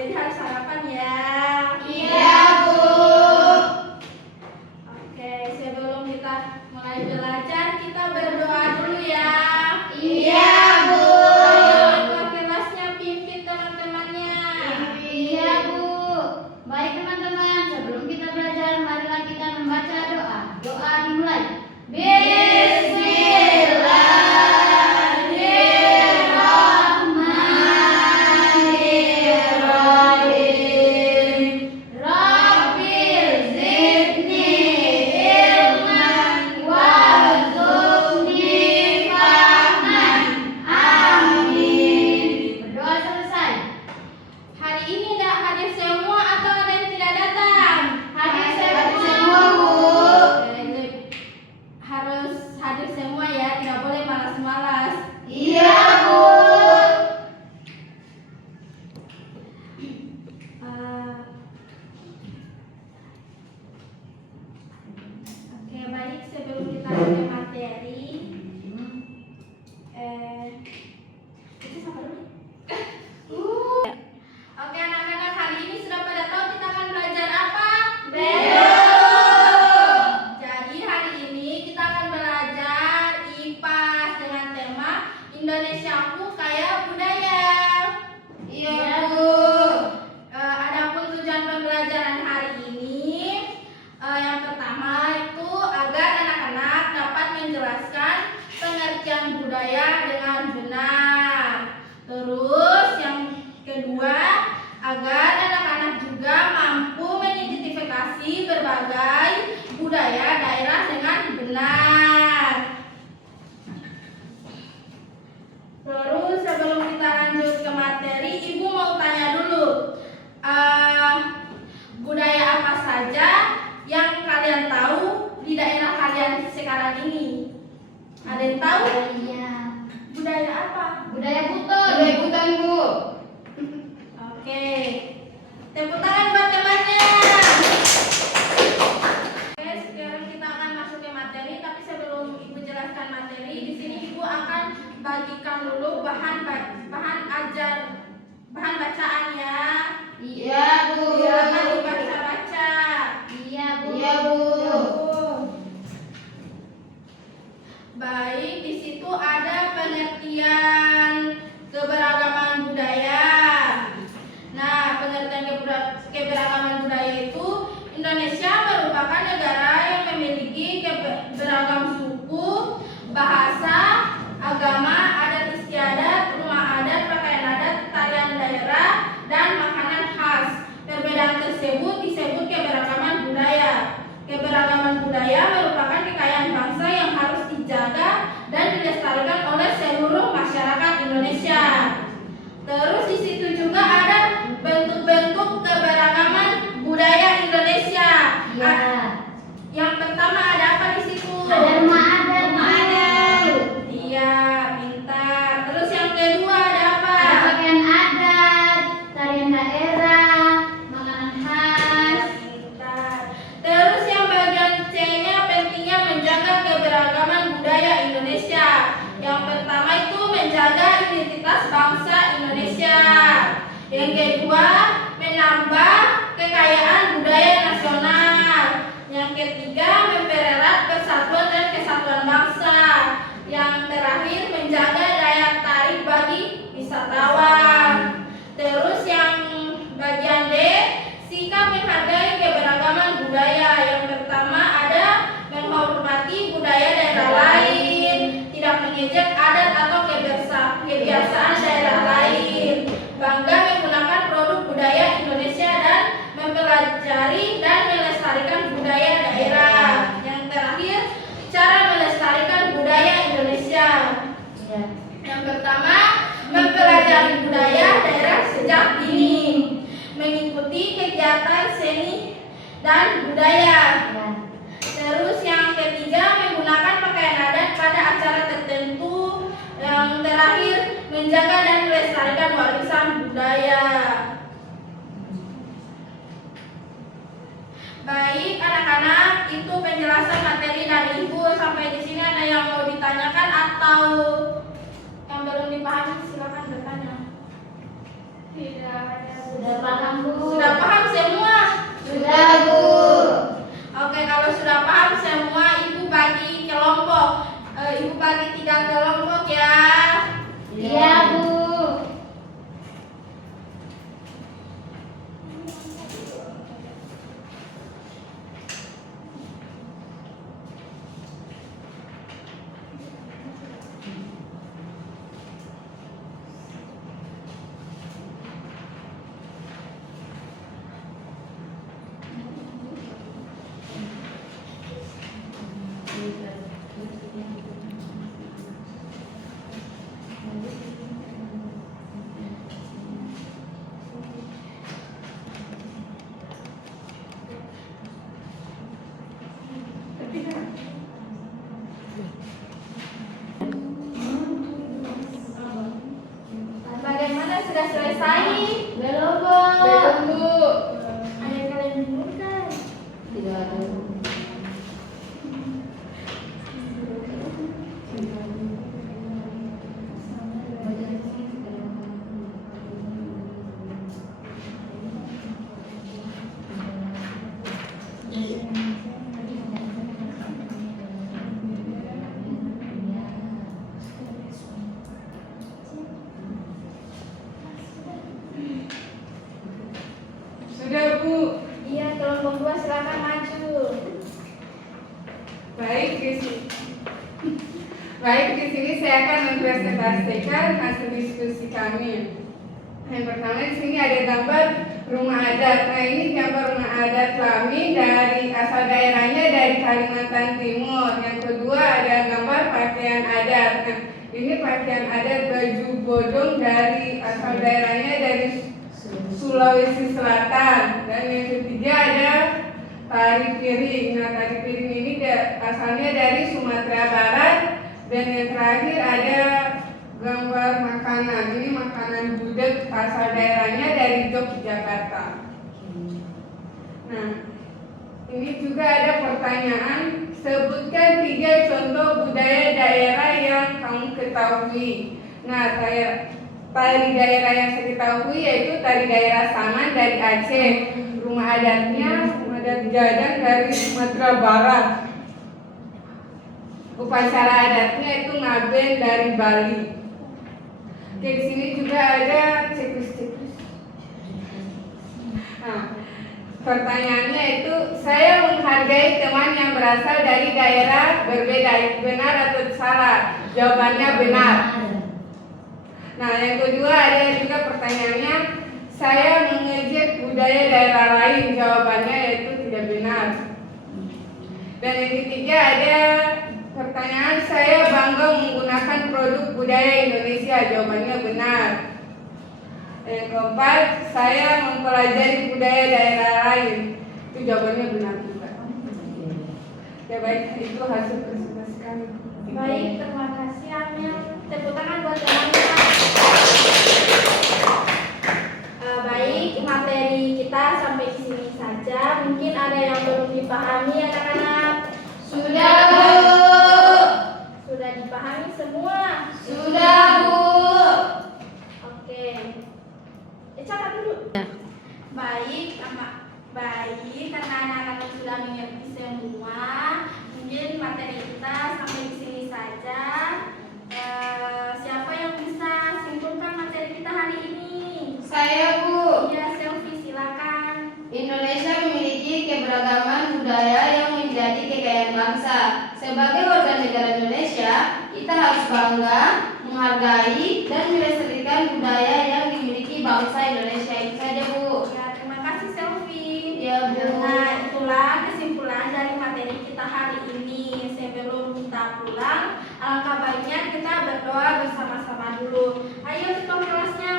jadi harus sarapan ya. Iya, Bu. Oke, sebelum kita mulai belajar, kita berdoa dulu ya. Iya, Bu. Ketua kelasnya pimpin teman-temannya. Iya, Bu. Baik teman-teman, sebelum kita belajar, marilah kita membaca doa. Doa dimulai. Bismillahirrahmanirrahim. Rabbil zidni ilman warzuqni fahman. Amin. Berdoa selesai. Hari ini tidak hadir semua atau ada yang tidak datang? Hadir semua, Bu. Harus hadir semua ya, tidak boleh malas-malas. Iya, Bu. Oke, baik, sebelum kita mulai materi, itu siapa dulu? Oke anak-anak, hari ini sudah pada tahu kita akan belajar apa? Jadi hari ini kita akan belajar IPAS dengan tema Indonesiaku Kaya Budaya. Iya, Bu. Adapun tujuan pembelajaran hari ini, yang pertama itu agar anak-anak dapat menjelaskan pengertian budaya dengan benar. Terus yang kedua, agar anak-anak juga mampu mengidentifikasi berbagai budaya daerah dengan benar. Terus sebelum kita lanjut ke materi, Ibu mau tanya dulu, budaya apa saja yang kalian tahu di daerah kalian sekarang ini? Ada yang tahu? Iya. Budaya apa? Budaya Buton, Bu. Oke, tepuk tangan buat temannya. Oke, sekarang kita akan masuk ke materi. Tapi sebelum Ibu jelaskan materi, di sini Ibu akan bagikan dulu bahan bacaan ya. Iya, Bu. Silakan dibaca-baca. Iya, Bu. Iya, Bu. Baik, di situ ada pengertian keberagaman budaya. Nah, pengertian keberagaman budaya itu, Indonesia merupakan negara yang memiliki beragam suku, bahasa, agama, adat istiadat, rumah adat, pakaian adat, tarian daerah, dan makanan khas. Perbedaan tersebut disebut keberagaman budaya. Keberagaman budaya merupakan kekayaan bangsa yang harus dijaga dan dilestarikan oleh seluruh masyarakat Indonesia. Terus di situ juga ada bentuk-bentuk keberagaman budaya Indonesia. Iya. Yang pertama ada apa di situ? Ada rumah adat. Iya, pintar. Terus yang kedua ada apa? Ada pakaian adat, tarian daerah, makanan khas. Pintar. Terus yang bagian C-nya pentingnya menjaga keberagaman budaya Indonesia. Yang pertama itu menjaga identitas bangsa Indonesia. Yang kedua, menambah kekayaan budaya nasional. Yang ketiga, mempererat persatuan dan kesatuan bangsa. Yang terakhir, menjaga daya tarik bagi wisatawan. Terus yang bagian D, sikap menghargai keberagaman budaya. Yang pertama ada menghormati budaya daerah lain, tidak mengejek adat atau kebiasaan daerah lain, bangga menggunakan produk budaya Indonesia dan mempelajari dan melestarikan budaya daerah. Yang terakhir, cara melestarikan budaya Indonesia. Iya. Yang pertama, mempelajari budaya daerah sejak dini, mengikuti kegiatan seni dan budaya. Iya. Terus yang ketiga, menggunakan pakaian adat pada acara tertentu. Yang terakhir, menjaga dan melestarikan warisan budaya. Baik anak-anak, itu penjelasan materi dari Ibu. Sampai di sini ada yang mau ditanyakan atau yang belum dipahami, silakan bertanya. Sudah paham, Bu? Sudah paham semua? Sudah, Bu. Oke, kalau sudah paham semua, Ibu bagi kelompok. Ibu bagi 3 kelompok ya. Iya, Bu. Bagaimana, sudah selesai? Belum, Bu. Belum, Bu. Ada yang kalian bingung kan? Tidak ada. Sudah, Bu. Iya, kelompok 2 silakan maju. Baik, di sini saya akan mempresentasikan hasil diskusi kami. Yang pertama di sini ada gambar rumah adat. Nah, ini gambar rumah adat kami dari asal daerahnya dari Kalimantan Timur. Yang kedua ada gambar pakaian adat. Nah, ini pakaian adat baju bodong dari asal daerahnya dari Sulawesi Selatan. Dan yang ketiga ada tari piring. Nah, tari piring ini asalnya dari Sumatera Barat. Dan yang terakhir ada gambar makanan. Ini makanan gudeg asal daerahnya dari Yogyakarta. Nah, ini juga ada pertanyaan. Sebutkan 3 contoh budaya daerah yang kamu ketahui. Nah, tari daerah yang saya ketahui yaitu tari daerah Saman dari Aceh. Rumah adatnya rumah adat Gadang dari Sumatera Barat. Upacara adatnya itu ngaben dari Bali. Oke, di sini juga ada cekus-cekus. Nah, pertanyaannya itu, saya menghargai teman yang berasal dari daerah berbeda. Benar atau salah? Jawabannya benar. Nah, yang kedua ada juga pertanyaannya, saya mengejek budaya daerah lain. Jawabannya yaitu tidak benar. Dan yang ketiga ada pertanyaan, saya bangga menggunakan produk budaya Indonesia. Jawabannya benar. Yang keempat, saya mempelajari budaya daerah lain. Itu jawabannya benar juga. Ya baik, itu hasil presentasi kami. Baik, terima kasih Amel. Tepuk tangan buat temannya. Baik, materi kita sampai di sini saja. Mungkin ada yang belum dipahami anak-anak. Sudah, Bu. Sudah dipahami semua? Sudah, Bu. Oke. Catat dulu. Baik, karena anak-anak sudah mengerti semua, mungkin materi kita sampai di sini saja. Siapa yang bisa simpulkan materi kita hari ini? Saya, Bu. Iya, Selfie, silakan. Indonesia memiliki keberagaman budaya yang menjadi kekayaan bangsa. Sebagai warga negara Indonesia, kita harus bangga, menghargai, dan melestarikan budaya yang dimiliki bangsa Indonesia. Itu saja, Bu. Ya, terima kasih Selfie. Ya, Bu. Nah, itulah kesimpulan dari materi kita hari ini. Sebelum kita pulang, alangkah baiknya kita berdoa bersama-sama dulu. Ayo ketua kelasnya,